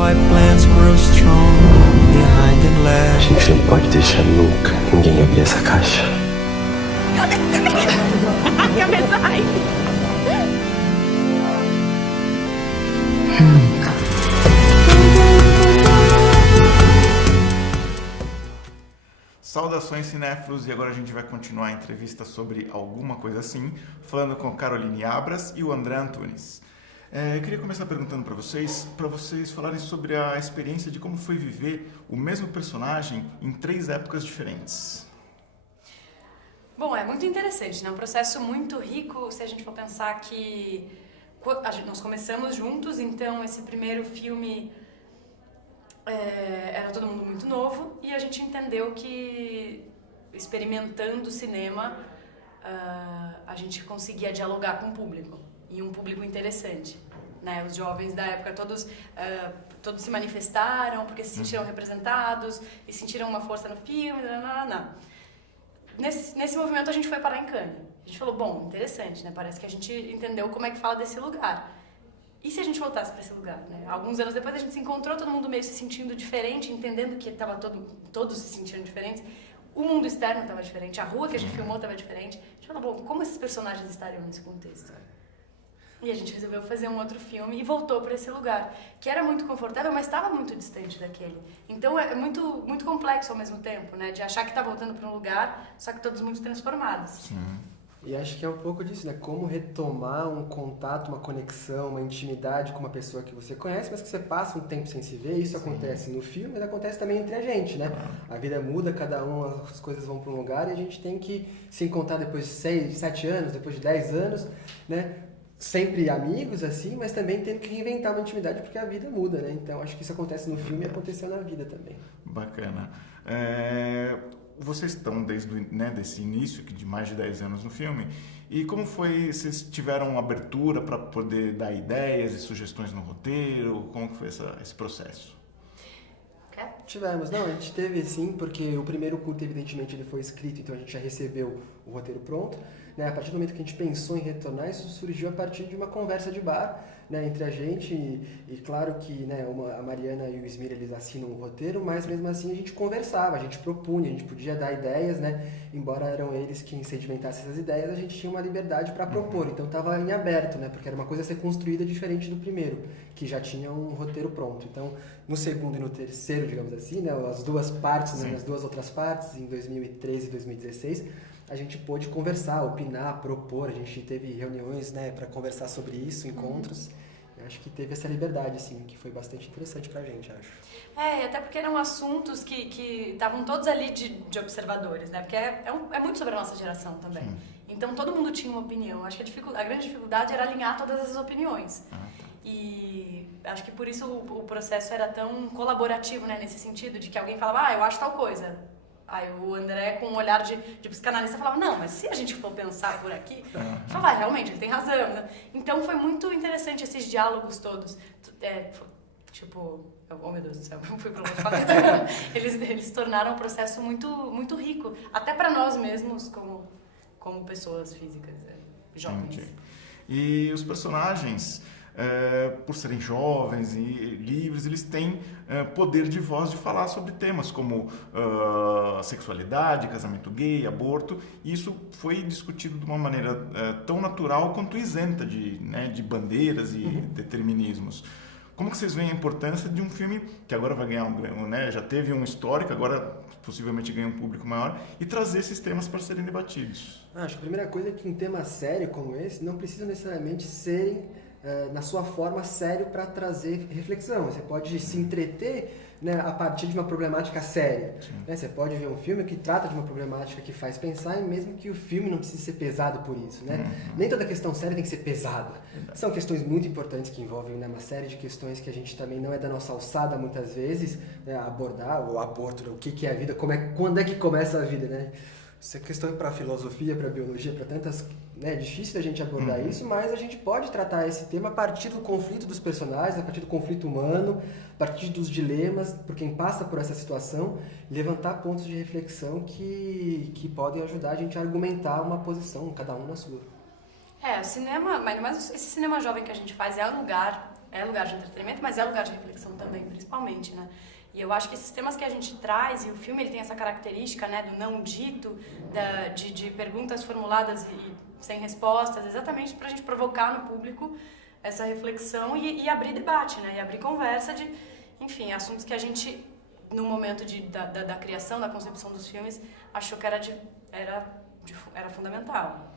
Why plants grow strong behind the glass. A gente não pode deixar nunca ninguém abrir essa caixa. Saudações cinéfilos, e agora a gente vai continuar a entrevista sobre Alguma Coisa Assim, falando com Caroline Abras e o André Antunes. Eu queria começar perguntando para vocês falarem sobre a experiência de como foi viver o mesmo personagem em 3 épocas diferentes. Bom, é muito interessante, né? Um processo muito rico, se a gente for pensar que nós começamos juntos, então esse primeiro filme era todo mundo muito novo e a gente entendeu que, experimentando o cinema, a gente conseguia dialogar com o público, e um público interessante, né? Os jovens da época todos se manifestaram porque se sentiram representados e sentiram uma força no filme. Nesse movimento a gente foi parar em Cannes. A gente falou, bom, interessante, né? Parece que a gente entendeu como é que fala desse lugar. E se a gente voltasse para esse lugar, né? Alguns anos depois a gente se encontrou, todo mundo meio se sentindo diferente, entendendo que estava todos se sentindo diferentes. O mundo externo estava diferente, a rua que a gente filmou estava diferente. A gente falou, bom, como esses personagens estariam nesse contexto? E a gente resolveu fazer um outro filme e voltou para esse lugar, que era muito confortável, mas estava muito distante daquele. Então é muito, muito complexo ao mesmo tempo, né? De achar que está voltando para um lugar, só que todos muito transformados. Sim. E acho que é um pouco disso, né? Como retomar um contato, uma conexão, uma intimidade com uma pessoa que você conhece, mas que você passa um tempo sem se ver. Isso acontece no filme, mas acontece também entre a gente, né? A vida muda, cada um, as coisas vão para um lugar e a gente tem que se encontrar depois de 6, 7 anos, depois de 10 anos, né? Sempre amigos, assim, mas também tendo que reinventar uma intimidade porque a vida muda, né? Então acho que isso acontece no filme e aconteceu na vida também. Bacana. Vocês estão desde desse início, de mais de 10 anos no filme, e como foi, vocês tiveram abertura para poder dar ideias e sugestões no roteiro? Como foi esse processo? Tivemos, não, a gente teve sim, porque o primeiro curto, evidentemente, ele foi escrito, então a gente já recebeu o roteiro pronto, né? A partir do momento que a gente pensou em retornar, isso surgiu a partir de uma conversa de bar, né, entre a gente, e claro que, né, a Mariana e o Ismir, eles assinam o roteiro, mas mesmo assim a gente conversava, a gente propunha, a gente podia dar ideias, né, embora eram eles quem sedimentassem essas ideias, a gente tinha uma liberdade para propor, então estava em aberto, né, porque era uma coisa a ser construída diferente do primeiro, que já tinha um roteiro pronto. Então, no segundo e no terceiro, digamos assim, né, as duas partes, né, as duas outras partes, em 2013 e 2016, a gente pôde conversar, opinar, propor, a gente teve reuniões, né, para conversar sobre isso, encontros. Eu acho que teve essa liberdade, assim, que foi bastante interessante pra gente, acho. Até porque eram assuntos que estavam todos ali de observadores, né? Porque é muito sobre a nossa geração também. Então todo mundo tinha uma opinião. Acho que a grande dificuldade era alinhar todas as opiniões. E acho que por isso o processo era tão colaborativo, né? Nesse sentido, de que alguém falava, eu acho tal coisa. Aí o André, com um olhar de psicanalista, falava, não, mas se a gente for pensar por aqui, falava, realmente, ele tem razão. Né? Então foi muito interessante esses diálogos todos. Oh meu Deus do céu, fui para outro país. Eles tornaram o processo muito, muito rico, até para nós mesmos, como pessoas físicas, jovens. Entendi. E os personagens, por serem jovens e livres, eles têm poder de voz de falar sobre temas como sexualidade, casamento gay, aborto, e isso foi discutido de uma maneira tão natural quanto isenta de bandeiras e determinismos. Como que vocês veem a importância de um filme que agora vai ganhar já teve um histórico, agora possivelmente ganha um público maior, e trazer esses temas para serem debatidos? Acho que a primeira coisa é que um tema sério como esse não precisa necessariamente serem na sua forma sério para trazer reflexão. Você pode se entreter, né, a partir de uma problemática séria. Né? Você pode ver um filme que trata de uma problemática que faz pensar, e mesmo que o filme não precise ser pesado por isso. Né? Nem toda questão séria tem que ser pesada. São questões muito importantes que envolvem, né, uma série de questões que a gente também não é da nossa alçada muitas vezes, né, abordar o aborto, o que é a vida, quando é que começa a vida, né? Isso é questão para a filosofia, para a biologia, para tantas... É difícil a gente abordar isso, mas a gente pode tratar esse tema a partir do conflito dos personagens, a partir do conflito humano, a partir dos dilemas, por quem passa por essa situação, levantar pontos de reflexão que podem ajudar a gente a argumentar uma posição, cada um na sua. O cinema, ainda mais esse cinema jovem que a gente faz, é lugar de entretenimento, mas é lugar de reflexão também, principalmente, né? E eu acho que esses temas que a gente traz, e o filme ele tem essa característica, né, do não dito, de perguntas formuladas e sem respostas, exatamente para a gente provocar no público essa reflexão e abrir debate, né? E abrir conversa de, enfim, assuntos que a gente, no momento da criação, da concepção dos filmes, achou que era fundamental.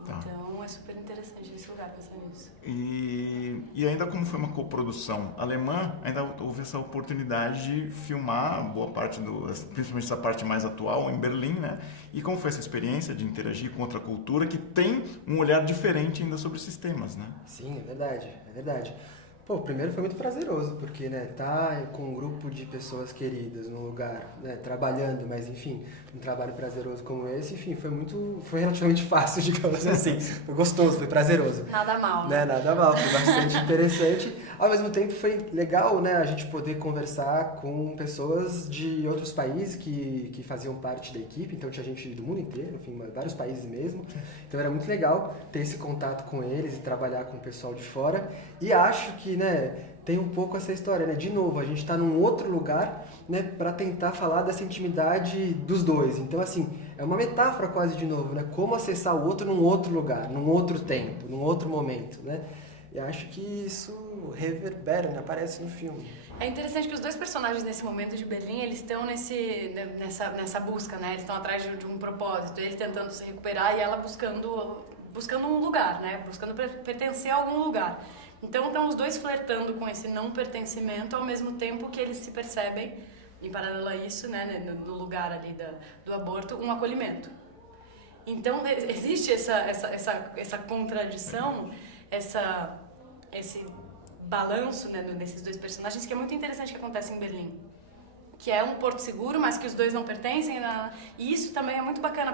Então é super interessante nesse lugar pensar nisso. E ainda como foi uma coprodução alemã, ainda houve essa oportunidade de filmar boa parte principalmente essa parte mais atual em Berlim, né? E como foi essa experiência de interagir com outra cultura que tem um olhar diferente ainda sobre esses temas, né? Sim, é verdade, é verdade. Pô, primeiro foi muito prazeroso, porque, né, tá com um grupo de pessoas queridas num lugar, né, trabalhando, mas, enfim, um trabalho prazeroso como esse, enfim, foi relativamente fácil, digamos assim. Foi gostoso, foi prazeroso. Nada mal, né? Nada mal, foi bastante interessante. Ao mesmo tempo foi legal, né, a gente poder conversar com pessoas de outros países que faziam parte da equipe, então tinha gente do mundo inteiro, enfim, vários países mesmo. Então era muito legal ter esse contato com eles e trabalhar com o pessoal de fora. E acho que, né, tem um pouco essa história, né? De novo, a gente está num outro lugar, né, para tentar falar dessa intimidade dos dois. Então, assim, é uma metáfora quase de novo, né? Como acessar o outro num outro lugar, num outro tempo, num outro momento, né? E acho que isso reverbera, né? Aparece no filme. É interessante que os dois personagens nesse momento de Berlim, eles estão nessa busca, né? Eles estão atrás de um propósito, ele tentando se recuperar e ela buscando um lugar, né? Buscando pertencer a algum lugar. Então estão os dois flertando com esse não pertencimento ao mesmo tempo que eles se percebem, em paralelo a isso, né, no lugar ali do aborto, um acolhimento. Então existe essa contradição, esse balanço, né, nesses dois personagens, que é muito interessante que acontece em Berlim. Que é um porto seguro, mas que os dois não pertencem. E isso também é muito bacana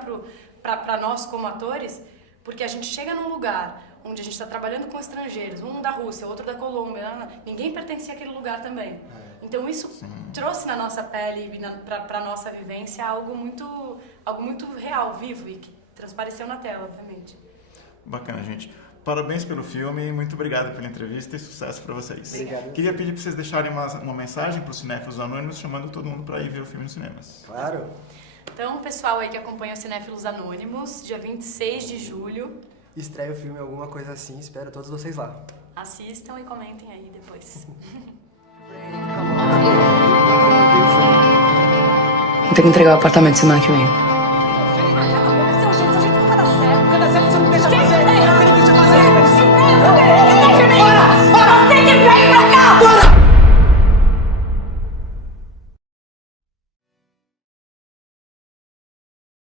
para nós como atores, porque a gente chega num lugar onde a gente está trabalhando com estrangeiros, um da Rússia, outro da Colômbia, ninguém pertencia àquele lugar também. Então isso trouxe na nossa pele, para a nossa vivência, algo muito real, vivo, e que transpareceu na tela, obviamente. Bacana, gente. Parabéns pelo filme, muito obrigado pela entrevista e sucesso para vocês. Obrigado. Queria pedir para vocês deixarem uma mensagem para os Cinéfilos Anônimos, chamando todo mundo para ir ver o filme nos cinemas. Claro. Então, o pessoal aí que acompanha o Cinéfilos Anônimos, dia 26 de julho. Estreia o filme, alguma coisa assim, espero todos vocês lá. Assistam e comentem aí depois. Vou ter que entregar o apartamento semana que vem.